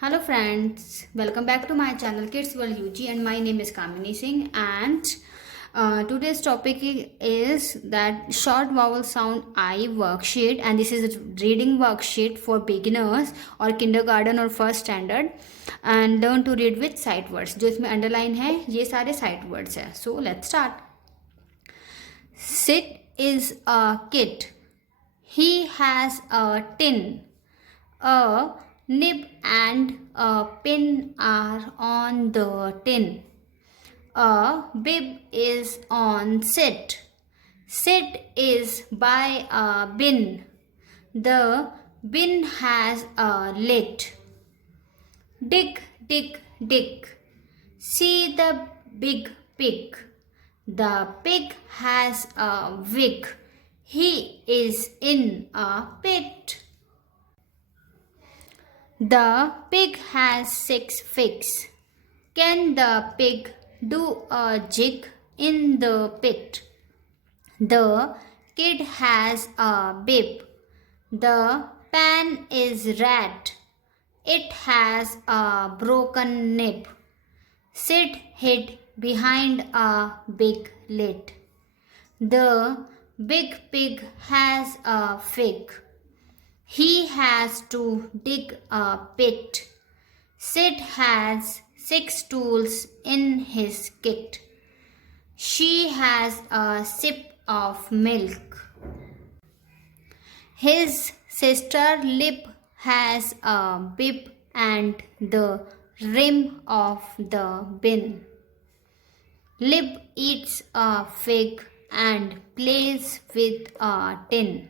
Hello friends, welcome back to my channel Kids World UG and my name is Kamini Singh and today's topic is that short vowel sound I worksheet, and this is a reading worksheet for beginners or kindergarten or first standard and learn to read with sight words. जो इसमें underline है ये सारे sight words है. So let's start. Sit is a kid. He has a tin. A nib and a pin are on the tin. A bib is on sit. Sit is by a bin. The bin has a lid. Dig, dig, dig. See the big pig. The pig has a wig. He is in a pit. The pig has 6 figs. Can the pig do a jig in the pit? The kid has a bib. The pan is red. It has a broken nib. Sid hid behind a big lid. The big pig has a fig. He has to dig a pit. Sid has 6 tools in his kit. She has a sip of milk. His sister Lip has a bib and the rim of the bin. Lip eats a fig and plays with a tin.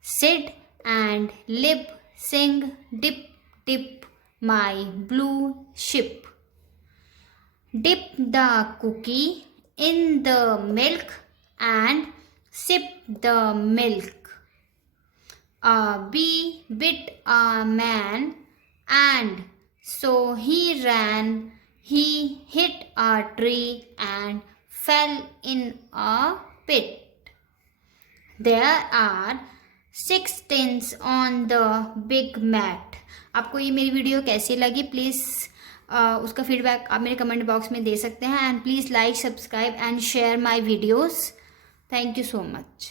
Sid and Lip sing dip, dip, my blue ship. Dip the cookie in the milk and sip the milk. A bee bit a man and so he ran. He hit a tree and fell in a pit. There are 6 tins on the big mat. आपको ये मेरी video कैसी लगी please उसका feedback आप मेरे comment box में दे सकते हैं and please like subscribe and share my videos. Thank you so much.